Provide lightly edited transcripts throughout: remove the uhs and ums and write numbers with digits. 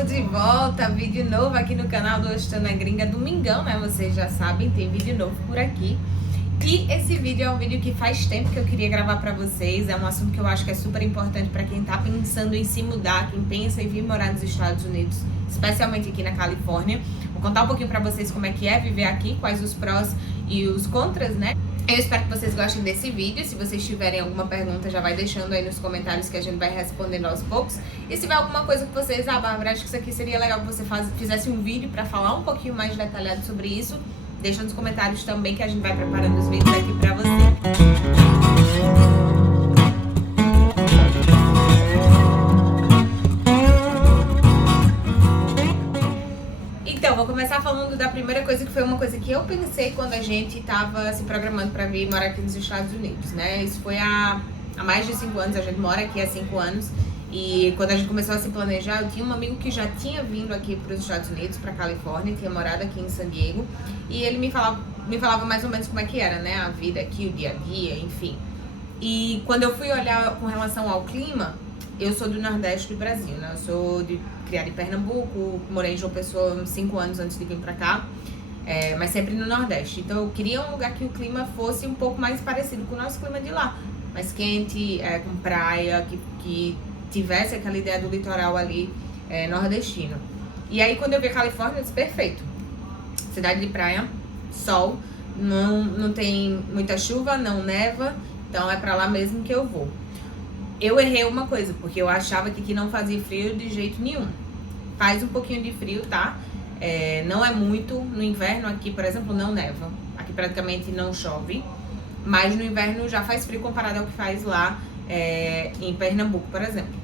Estamos de volta, vídeo novo aqui no canal do Hoje Tô na Gringa. Domingão, né? Vocês já sabem, tem vídeo novo por aqui. E esse vídeo é um vídeo que faz tempo que eu queria gravar pra vocês. É um assunto que eu acho que é super importante pra quem tá pensando em se mudar, quem pensa em vir morar nos Estados Unidos, especialmente aqui na Califórnia. Vou contar um pouquinho pra vocês como é que é viver aqui, quais os prós e os contras, né? Eu espero que vocês gostem desse vídeo. Se vocês tiverem alguma pergunta, já vai deixando aí nos comentários que a gente vai respondendo aos poucos. E se tiver alguma coisa que vocês, Bárbara, acho que isso aqui seria legal que você fizesse um vídeo pra falar um pouquinho mais detalhado sobre isso, deixa nos comentários também que a gente vai preparando os vídeos aqui pra você. Então, vou começar falando da primeira coisa, que foi uma coisa que eu pensei quando a gente tava se programando pra vir morar aqui nos Estados Unidos, né? Isso foi há mais de 5 anos, a gente mora aqui há 5 anos. E quando a gente começou a se planejar, eu tinha um amigo que já tinha vindo aqui para os Estados Unidos, para Califórnia, tinha morado aqui em San Diego. E ele me falava mais ou menos como é que era, né? A vida aqui, o dia a dia, enfim. E quando eu fui olhar com relação ao clima, eu sou do Nordeste do Brasil, né? Eu sou criada em Pernambuco, morei em João Pessoa uns 5 anos antes de vir pra cá, mas sempre no Nordeste. Então eu queria um lugar que o clima fosse um pouco mais parecido com o nosso clima de lá. Mais quente, com praia, que tivesse aquela ideia do litoral ali nordestino. E aí quando eu vi a Califórnia, eu disse, perfeito. Cidade de praia, sol, não tem muita chuva, não neva, então é pra lá mesmo que eu vou. Eu errei uma coisa, porque eu achava que aqui não fazia frio de jeito nenhum. Faz um pouquinho de frio, tá? Não é muito. No inverno aqui, por exemplo, não neva. Aqui praticamente não chove. Mas no inverno já faz frio comparado ao que faz lá em Pernambuco, por exemplo.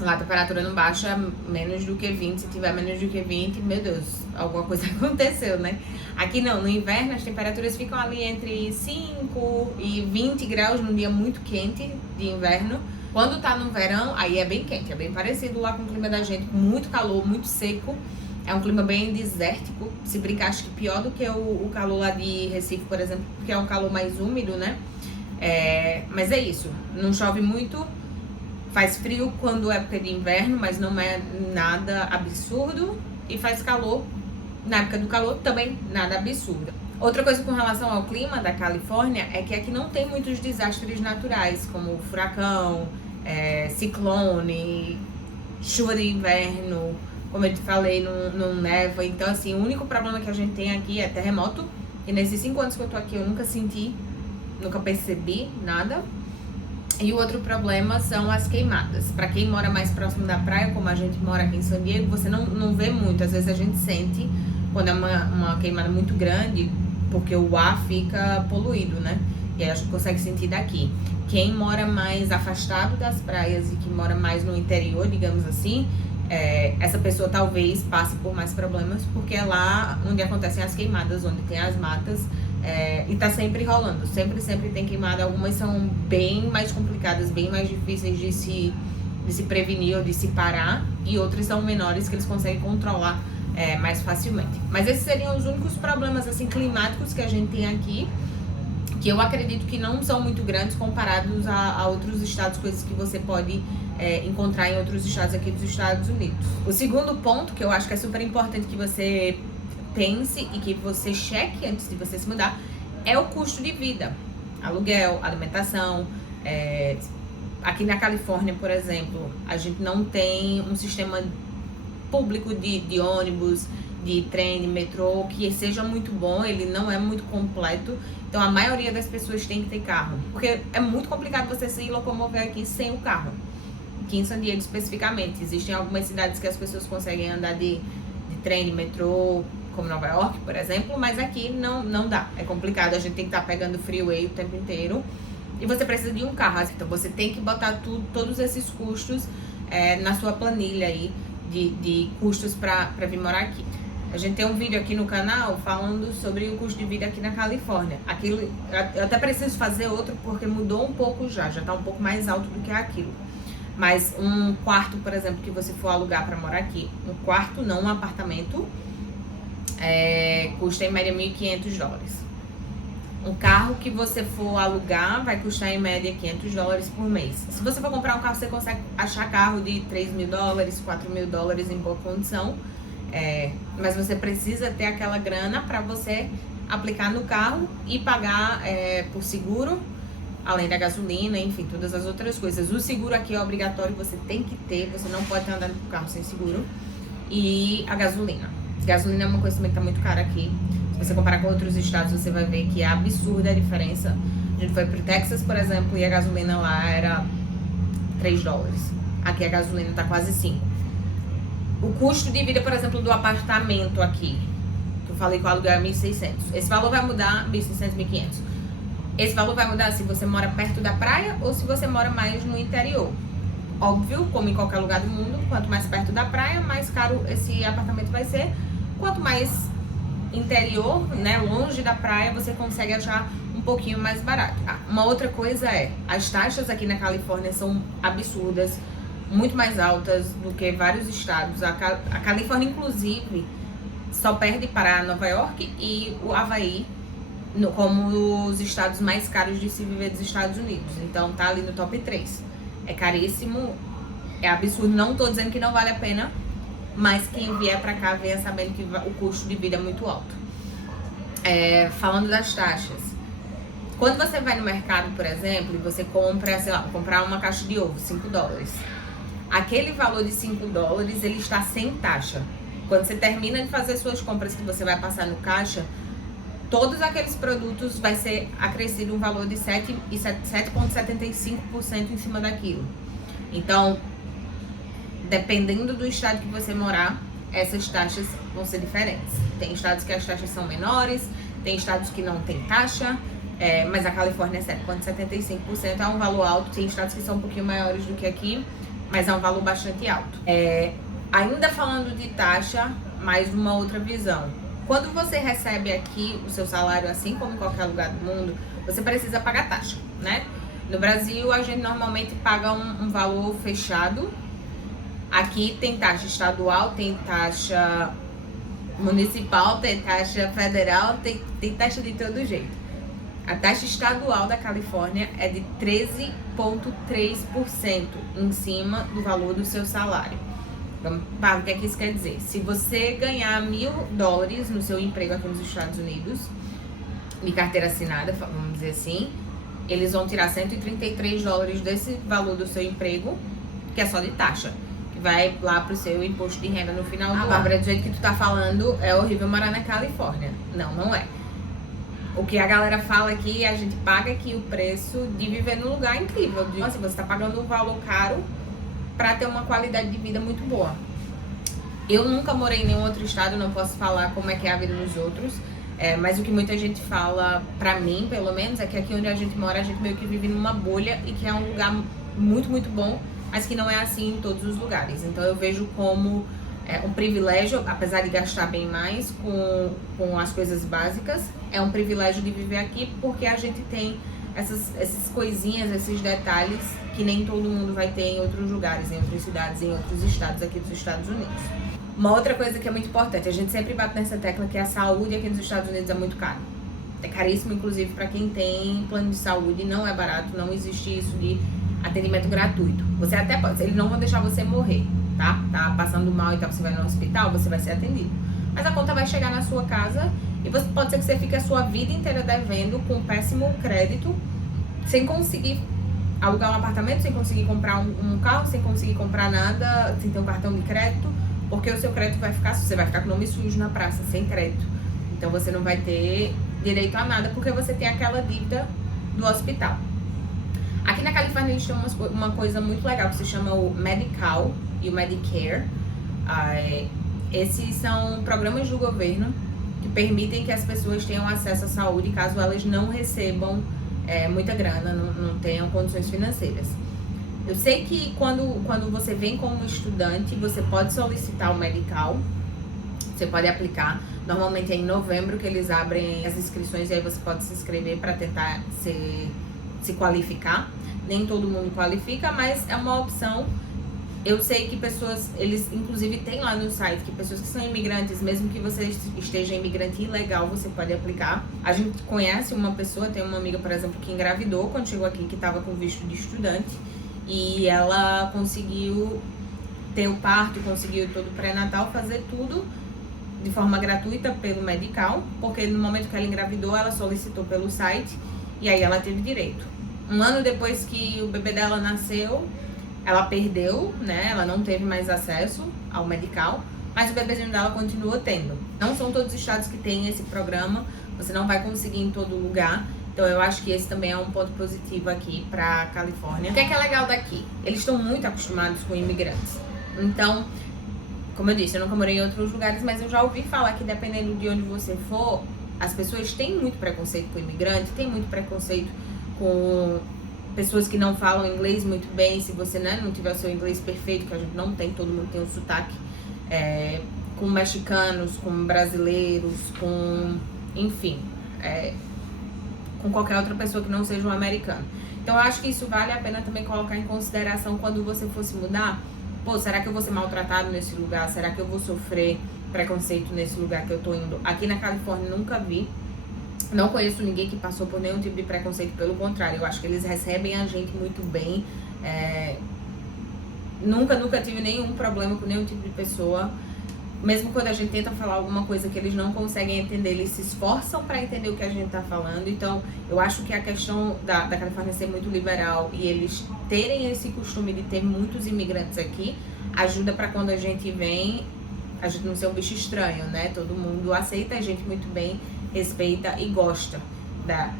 Lá a temperatura não baixa menos do que 20. Se tiver menos do que 20, meu Deus, alguma coisa aconteceu, né? Aqui não, no inverno as temperaturas ficam ali entre 5 e 20 graus num dia muito quente de inverno. Quando tá no verão, aí é bem quente, é bem parecido lá com o clima da gente, muito calor, muito seco. É um clima bem desértico, se brincar, acho que pior do que o calor lá de Recife, por exemplo, porque é um calor mais úmido, né? Mas é isso, não chove muito. Faz frio quando é época de inverno, mas não é nada absurdo. E faz calor na época do calor, também nada absurdo. Outra coisa com relação ao clima da Califórnia é que aqui não tem muitos desastres naturais, como furacão, ciclone, chuva de inverno, como eu te falei, não neva. Então, assim, o único problema que a gente tem aqui é terremoto. E nesses 5 anos que eu tô aqui, eu nunca senti, nunca percebi nada. E o outro problema são as queimadas. Para quem mora mais próximo da praia, como a gente mora aqui em San Diego, você não vê muito. Às vezes a gente sente quando é uma queimada muito grande, porque o ar fica poluído, né? E aí a gente consegue sentir daqui. Quem mora mais afastado das praias e que mora mais no interior, digamos assim, essa pessoa talvez passe por mais problemas, porque é lá onde acontecem as queimadas, onde tem as matas. E tá sempre rolando, sempre tem queimada. Algumas são bem mais complicadas, bem mais difíceis de se prevenir ou de se parar, e outras são menores que eles conseguem controlar mais facilmente. Mas esses seriam os únicos problemas assim climáticos que a gente tem aqui, que eu acredito que não são muito grandes comparados a outros estados, coisas que você pode encontrar em outros estados aqui dos Estados Unidos. O segundo ponto, que eu acho que é super importante que você pense e que você cheque antes de você se mudar, é o custo de vida. Aluguel, alimentação. Aqui na Califórnia, por exemplo, a gente não tem um sistema público de ônibus, de trem, de metrô, que seja muito bom. Ele não é muito completo. Então a maioria das pessoas tem que ter carro, porque é muito complicado você se locomover aqui sem o carro. Aqui em San Diego especificamente, existem algumas cidades que as pessoas conseguem andar de trem, de metrô, como Nova York, por exemplo, mas aqui não dá, é complicado, a gente tem que estar pegando freeway o tempo inteiro, e você precisa de um carro, então você tem que botar todos esses custos na sua planilha aí, de custos para vir morar aqui. A gente tem um vídeo aqui no canal falando sobre o custo de vida aqui na Califórnia. Aquilo, eu até preciso fazer outro porque mudou um pouco já tá um pouco mais alto do que aquilo. Mas um quarto, por exemplo, que você for alugar para morar aqui, um quarto, não um apartamento, custa em média $1.500. Um carro que você for alugar vai custar em média $500 por mês. Se você for comprar um carro, você consegue achar carro de $3.000, $4.000 em boa condição. Mas você precisa ter aquela grana para você aplicar no carro e pagar por seguro, além da gasolina, enfim, todas as outras coisas. O seguro aqui é obrigatório, você tem que ter, você não pode estar andando com o carro sem seguro. E a gasolina. Gasolina é uma coisa também que tá muito cara aqui. Se você comparar com outros estados, você vai ver que é absurda a diferença. A gente foi pro Texas, por exemplo, e a gasolina lá era $3. Aqui a gasolina tá quase 5. O custo de vida, por exemplo, do apartamento aqui, que eu falei que o aluguel é 1.600. Esse valor vai mudar, 1.600, 1.500. Esse valor vai mudar se você mora perto da praia ou se você mora mais no interior. Óbvio, como em qualquer lugar do mundo, quanto mais perto da praia, mais caro esse apartamento vai ser. Quanto mais interior, né, longe da praia, você consegue achar um pouquinho mais barato. Uma outra coisa as taxas aqui na Califórnia são absurdas, muito mais altas do que vários estados. A Califórnia, inclusive, só perde para Nova York e o Havaí como os estados mais caros de se viver dos Estados Unidos. Então tá ali no top 3. É caríssimo, é absurdo. Não tô dizendo que não vale a pena, mas quem vier pra cá venha sabendo que o custo de vida é muito alto. Falando das taxas, quando você vai no mercado, por exemplo, e você compra, sei lá, comprar uma caixa de ovo, $5. Aquele valor de $5, ele está sem taxa. Quando você termina de fazer suas compras que você vai passar no caixa, todos aqueles produtos vai ser acrescido um valor de 7,75% em cima daquilo. Então, dependendo do estado que você morar, essas taxas vão ser diferentes. Tem estados que as taxas são menores, tem estados que não tem taxa, mas a Califórnia é 7,75%, é um valor alto. Tem estados que são um pouquinho maiores do que aqui, mas é um valor bastante alto. Ainda falando de taxa, mais uma outra visão. Quando você recebe aqui o seu salário, assim como em qualquer lugar do mundo, você precisa pagar taxa, né? No Brasil, a gente normalmente paga um valor fechado. Aqui tem taxa estadual, tem taxa municipal, tem taxa federal, tem taxa de todo jeito. A taxa estadual da Califórnia é de 13,3% em cima do valor do seu salário. Vamos para o que é que isso quer dizer? Se você ganhar $1.000 no seu emprego aqui nos Estados Unidos, de carteira assinada, vamos dizer assim, eles vão tirar $133 desse valor do seu emprego, que é só de taxa, que vai lá pro seu imposto de renda no final do ano. Bárbara, do jeito que tu tá falando, é horrível morar na Califórnia. Não, não é. O que a galera fala aqui, a gente paga aqui o preço de viver num lugar incrível. Assim, você tá pagando um valor caro para ter uma qualidade de vida muito boa. Eu nunca morei em nenhum outro estado, não posso falar como é que é a vida nos outros, mas o que muita gente fala, pra mim pelo menos, é que aqui onde a gente mora, a gente meio que vive numa bolha e que é um lugar muito, muito bom, mas que não é assim em todos os lugares. Então eu vejo como um privilégio, apesar de gastar bem mais com as coisas básicas, é um privilégio de viver aqui porque a gente tem essas coisinhas, esses detalhes que nem todo mundo vai ter em outros lugares, em outras cidades, em outros estados aqui dos Estados Unidos. Uma outra coisa que é muito importante, a gente sempre bate nessa tecla que a saúde aqui nos Estados Unidos é muito cara. É caríssimo, inclusive, para quem tem plano de saúde, não é barato, não existe isso de atendimento gratuito. Você até pode, eles não vão deixar você morrer, tá? Tá passando mal e tal, você vai no hospital, você vai ser atendido. Mas a conta vai chegar na sua casa e pode ser que você fique a sua vida inteira devendo com péssimo crédito, sem conseguir alugar um apartamento, sem conseguir comprar um carro, sem conseguir comprar nada, sem ter um cartão de crédito, porque o seu crédito você vai ficar com o nome sujo na praça, sem crédito. Então você não vai ter direito a nada, porque você tem aquela dívida do hospital. Aqui na Califórnia a gente tem uma coisa muito legal que se chama o Medi-Cal e o Medicare. Esses são programas do governo que permitem que as pessoas tenham acesso à saúde caso elas não recebam muita grana, não tenham condições financeiras. Eu sei que quando você vem como estudante, você pode solicitar o Medi-Cal, você pode aplicar. Normalmente é em novembro que eles abrem as inscrições e aí você pode se inscrever para tentar se qualificar. Nem todo mundo qualifica, mas é uma opção. Eu sei que pessoas, eles inclusive tem lá no site que pessoas que são imigrantes, mesmo que você esteja imigrante ilegal, você pode aplicar. A gente conhece uma pessoa, tem uma amiga, por exemplo, que engravidou quando chegou aqui, que estava com visto de estudante, e ela conseguiu ter o parto, conseguiu todo o pré-natal, fazer tudo de forma gratuita pelo medical, porque no momento que ela engravidou, ela solicitou pelo site e aí ela teve direito. Um ano depois que o bebê dela nasceu, ela perdeu, né? Ela não teve mais acesso ao medical, mas o bebezinho dela continua tendo. Não são todos os estados que têm esse programa, você não vai conseguir em todo lugar. Então eu acho que esse também é um ponto positivo aqui pra Califórnia. O que é legal daqui? Eles estão muito acostumados com imigrantes. Então, como eu disse, eu nunca morei em outros lugares, mas eu já ouvi falar que dependendo de onde você for, as pessoas têm muito preconceito com imigrante, tem muito preconceito com pessoas que não falam inglês muito bem. Se você, né, não tiver o seu inglês perfeito, que a gente não tem, todo mundo tem um sotaque, com mexicanos, com brasileiros, com, enfim, com qualquer outra pessoa que não seja um americano. Então eu acho que isso vale a pena também colocar em consideração quando você for se mudar. Pô, será que eu vou ser maltratado nesse lugar? Será que eu vou sofrer preconceito nesse lugar que eu tô indo? Aqui na Califórnia nunca vi. Não conheço ninguém que passou por nenhum tipo de preconceito, pelo contrário, eu acho que eles recebem a gente muito bem. Nunca tive nenhum problema com nenhum tipo de pessoa. Mesmo quando a gente tenta falar alguma coisa que eles não conseguem entender, eles se esforçam para entender o que a gente tá falando. Então, eu acho que a questão da Califórnia ser muito liberal e eles terem esse costume de ter muitos imigrantes aqui, ajuda para quando a gente vem, a gente não ser um bicho estranho, né? Todo mundo aceita a gente muito bem, respeita e gosta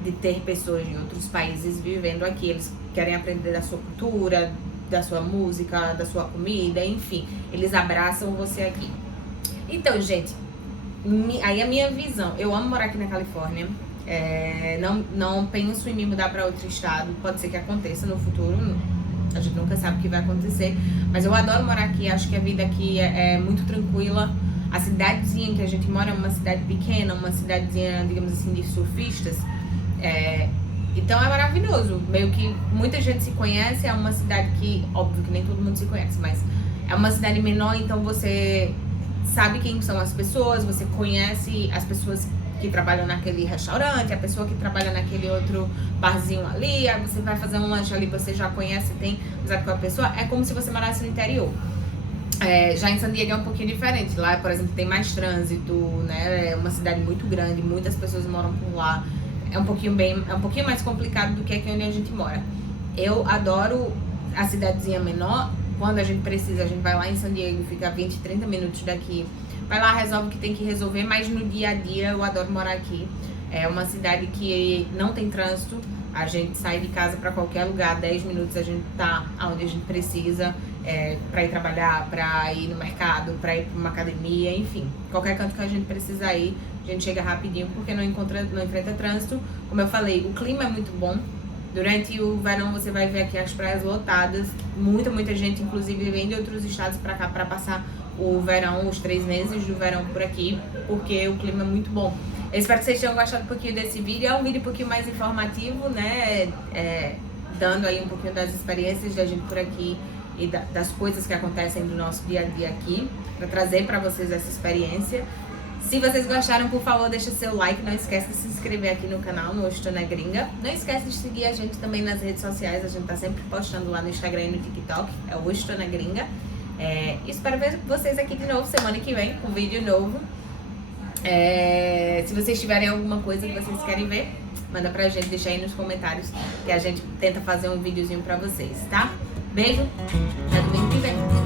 de ter pessoas de outros países vivendo aqui. Eles querem aprender da sua cultura, da sua música, da sua comida, enfim. Eles abraçam você aqui. Então, gente, aí a minha visão. Eu amo morar aqui na Califórnia. Não penso em me mudar para outro estado. Pode ser que aconteça no futuro. A gente nunca sabe o que vai acontecer. Mas eu adoro morar aqui. Acho que a vida aqui é muito tranquila. A cidadezinha que a gente mora é uma cidade pequena, uma cidadezinha, digamos assim, de surfistas. Então é maravilhoso. Meio que muita gente se conhece. É uma cidade que, óbvio que nem todo mundo se conhece, mas é uma cidade menor, então você sabe quem são as pessoas, você conhece as pessoas que trabalham naquele restaurante, a pessoa que trabalha naquele outro barzinho ali, aí você vai fazer um lanche ali, você já conhece, tem amizade com a pessoa. É como se você morasse no interior. Já em San Diego é um pouquinho diferente. Lá, por exemplo, tem mais trânsito, né? É uma cidade muito grande, muitas pessoas moram por lá. É um pouquinho mais complicado do que aqui onde a gente mora. Eu adoro a cidadezinha menor. Quando a gente precisa, a gente vai lá em San Diego, fica 20, 30 minutos daqui. Vai lá, resolve o que tem que resolver, mas no dia a dia eu adoro morar aqui. É uma cidade que não tem trânsito. A gente sai de casa para qualquer lugar, 10 minutos a gente tá onde a gente precisa, para ir trabalhar, para ir no mercado, para ir para uma academia, enfim. Qualquer canto que a gente precisa ir, a gente chega rapidinho porque não enfrenta trânsito. Como eu falei, o clima é muito bom. Durante o verão você vai ver aqui as praias lotadas. Muita gente, inclusive, vem de outros estados para cá para passar o verão, os 3 meses do verão por aqui, porque o clima é muito bom. Eu espero que vocês tenham gostado um pouquinho desse vídeo. É um vídeo um pouquinho mais informativo, né? Dando aí um pouquinho das experiências da gente por aqui e das coisas que acontecem do nosso dia a dia aqui, para trazer para vocês essa experiência. Se vocês gostaram, por favor, deixa seu like. Não esquece de se inscrever aqui no canal, no Hoje Tô na Gringa. Não esquece de seguir a gente também nas redes sociais. A gente tá sempre postando lá no Instagram e no TikTok. É o Hoje Tô na Gringa. Espero ver vocês aqui de novo semana que vem com vídeo novo. Se vocês tiverem alguma coisa que vocês querem ver, manda pra gente, deixa aí nos comentários que a gente tenta fazer um videozinho pra vocês, tá? Beijo, até domingo que vem.